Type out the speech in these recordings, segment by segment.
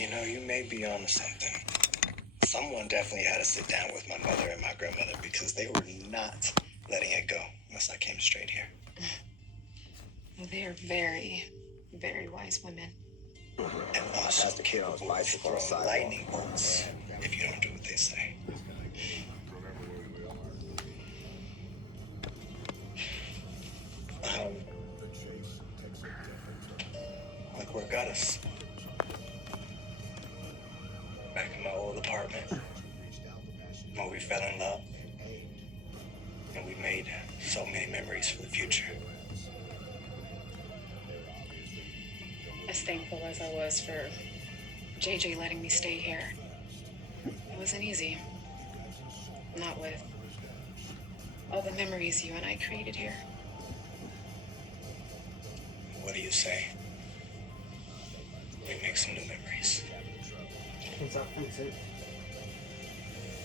You know, you may be onto something. Someone definitely had to sit down with my mother and my grandmother because they were not letting it go unless I came straight here. Well, they are very, very wise women. And also capable of throwing lightning bolts if you don't do what they say. Look where it got us. Back in my old apartment, where we fell in love. And we made so many memories for the future. As thankful as I was for JJ letting me stay here, it wasn't easy. Not with all the memories you and I created here. What do you say? We make some new memories.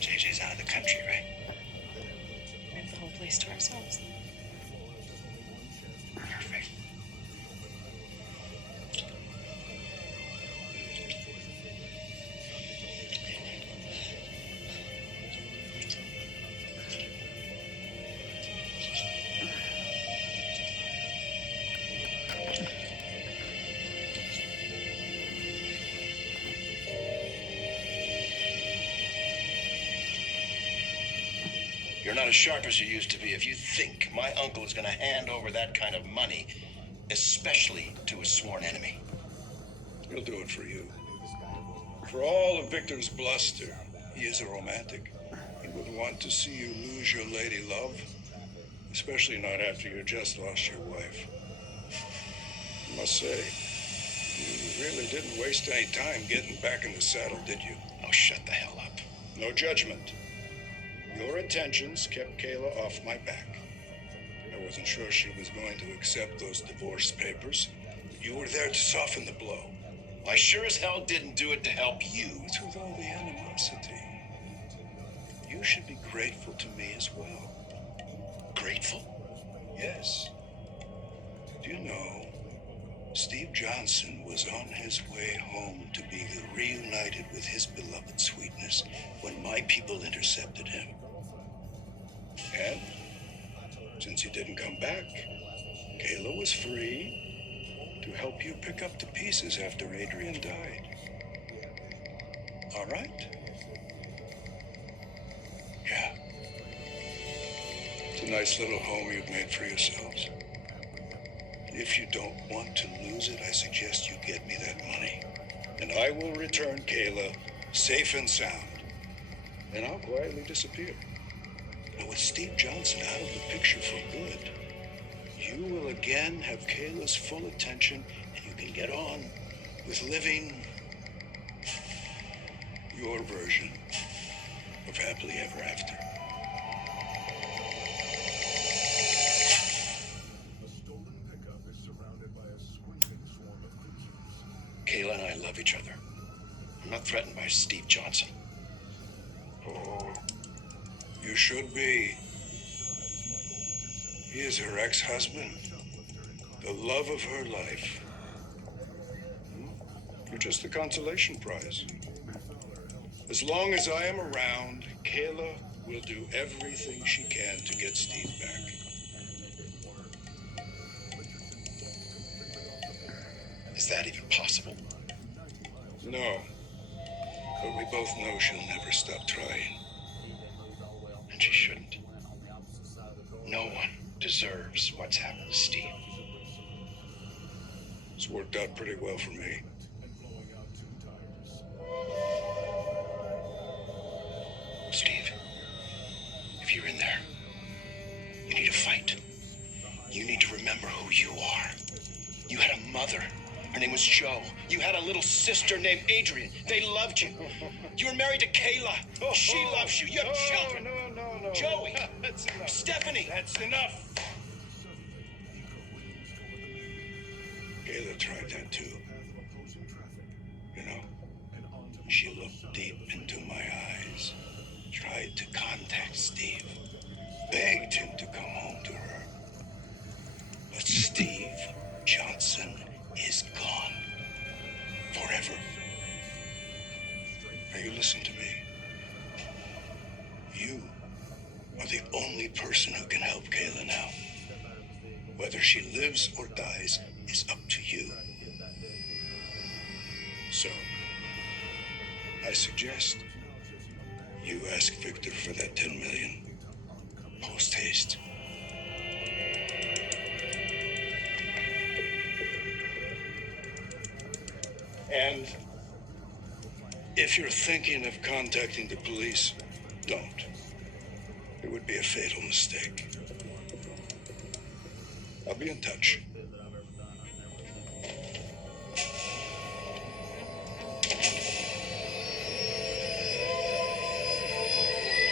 JJ's out of the country, right? We have the whole place to ourselves. Perfect. You're not as sharp as you used to be if you think my uncle is going to hand over that kind of money, especially to a sworn enemy. He'll do it for you. For all of Victor's bluster, he is a romantic. He wouldn't want to see you lose your lady love, especially not after you just lost your wife. I must say, you really didn't waste any time getting back in the saddle, did you? Oh, shut the hell up. No judgment. Your attentions kept Kayla off my back. I wasn't sure she was going to accept those divorce papers, but you were there to soften the blow. I sure as hell didn't do it to help you. What's with all the animosity? You should be grateful to me as well. Grateful? Yes. Do you know, Steve Johnson was on his way home to be reunited with his beloved Sweetness when my people intercepted him. And since he didn't come back, Kayla was free to help you pick up the pieces after Adrian died. All right? Yeah. It's a nice little home you've made for yourselves. If you don't want to lose it, I suggest you get me that money. And I will return Kayla safe and sound. And I'll quietly disappear. Now, with Steve Johnson out of the picture for good, you will again have Kayla's full attention, and you can get on with living your version of happily ever after. Kayla and I love each other. I'm not threatened by Steve Johnson. Oh, you should be. He is her ex-husband, the love of her life. You're just the consolation prize. As long as I am around, Kayla will do everything she can to get Steve back. Is that even possible? No. But we both know she'll never stop trying. And she shouldn't. No one deserves what's happened to Steve. It's worked out pretty well for me. Steve, if you're in there, you need to fight. You need to remember who you are. You had a mother. Her name was Jo. You had a little sister named Adrian. They loved you. You were married to Kayla. She loves you. You have children. No. Joey. That's enough. Stephanie. That's enough. Kayla tried that too. You know, she looked deep into my eyes, tried to contact Steve, begged him to come home to her. But Steve Johnson is gone. Forever. you listen to me. You are the only person who can help Kayla now. Whether she lives or dies is up to you. So, I suggest you ask Victor for that 10 million post haste. And if you're thinking of contacting the police, don't. It would be a fatal mistake. I'll be in touch.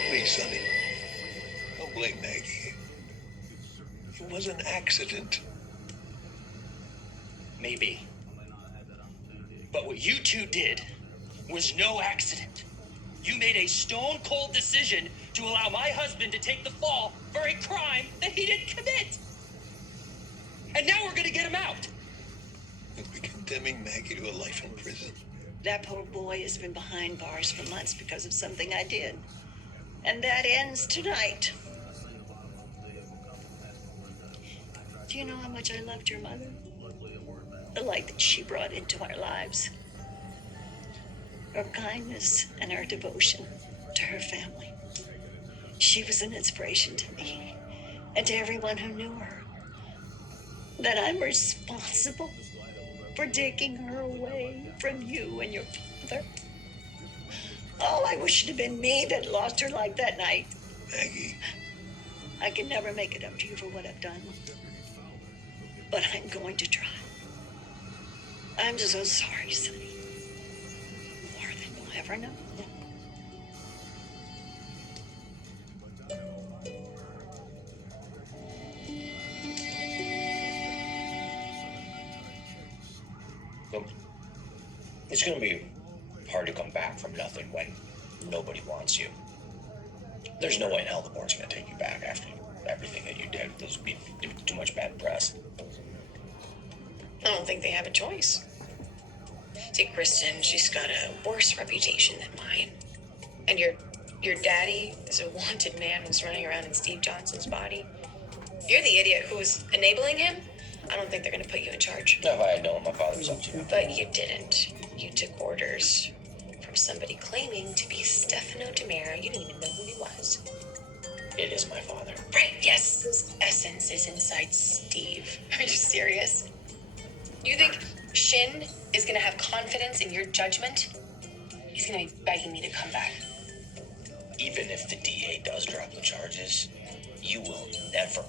Please, Sonny, don't blame Maggie. It was an accident. Maybe. But what you two did was no accident. You made a stone-cold decision to allow my husband to take the fall for a crime that he didn't commit. And now we're gonna get him out. And we're condemning Maggie to a life in prison. That poor boy has been behind bars for months because of something I did. And that ends tonight. Do you know how much I loved your mother? The light that she brought into our lives. Her kindness and her devotion to her family. She was an inspiration to me and to everyone who knew her. That I'm responsible for taking her away from you and your father. Oh, I wish it had been me that lost her like that night. Maggie, I can never make it up to you for what I've done. But I'm going to try. I'm so sorry, Sonny. More than you'll ever know. Look, it's gonna be hard to come back from nothing when nobody wants you. There's no way in hell the board's gonna take you back after everything that you did. There's be too much bad press. I don't think they have a choice. See, Kristen, she's got a worse reputation than mine. And your daddy is a wanted man who's running around in Steve Johnson's body. You're the idiot who was enabling him. I don't think they're gonna put you in charge. If I had known my father was up to you. But you didn't. You took orders from somebody claiming to be Stefano DiMera. You didn't even know who he was. It is my father. Right, yes, his essence is inside Steve. Are you serious? You think Shin is gonna have confidence in your judgment? He's gonna be begging me to come back. Even if the DA does drop the charges, you will never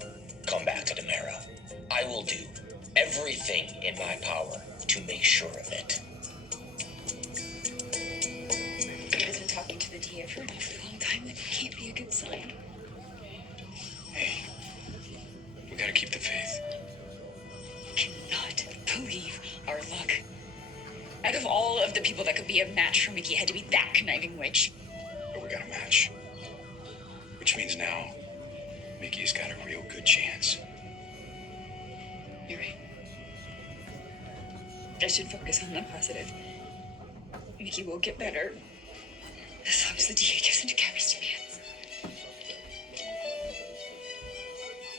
come back to DiMera. I will do everything in my power to make sure of it. You guys been talking to the DA for an awfully long time. That can't be a good sign. Hey, we gotta keep the faith. Cannot believe our luck. Out of all of the people that could be a match for Mickey, it had to be that conniving witch. But we got a match. Which means now, Mickey's got a real good chance. You're right. I should focus on the positive. Mickey will get better. As long as the DA gives into Gabby's demands.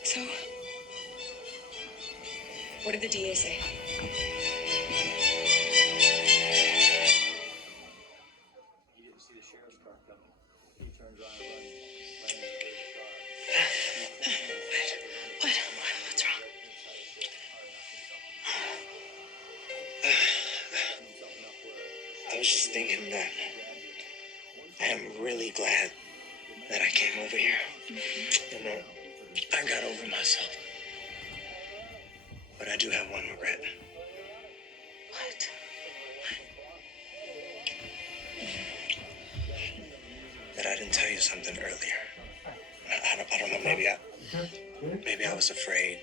So, what did the DA say? What's wrong? I was just thinking that I am really glad that I came over here. And that I got over myself. But I do have one regret. What? That I didn't tell you something earlier. I don't know, maybe I was afraid.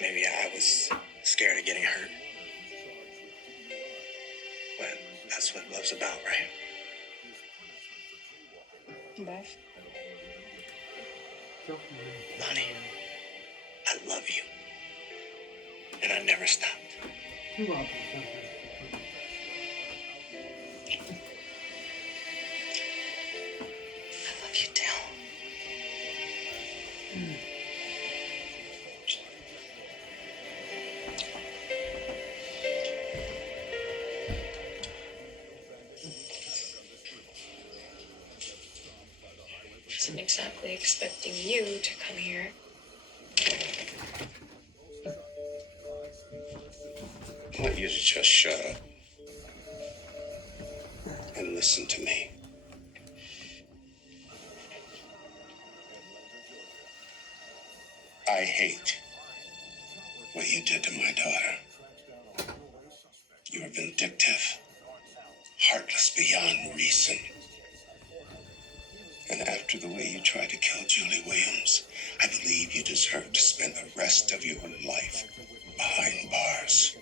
Maybe I was scared of getting hurt. But that's what love's about, right? Love? Lonnie, I love you. And I never stopped. exactly expecting you to come here. I want you to just shut up and listen to me. I hate what you did to my daughter. You were vindictive, heartless beyond reason. And after the way you tried to kill Julie Williams, I believe you deserve to spend the rest of your life behind bars.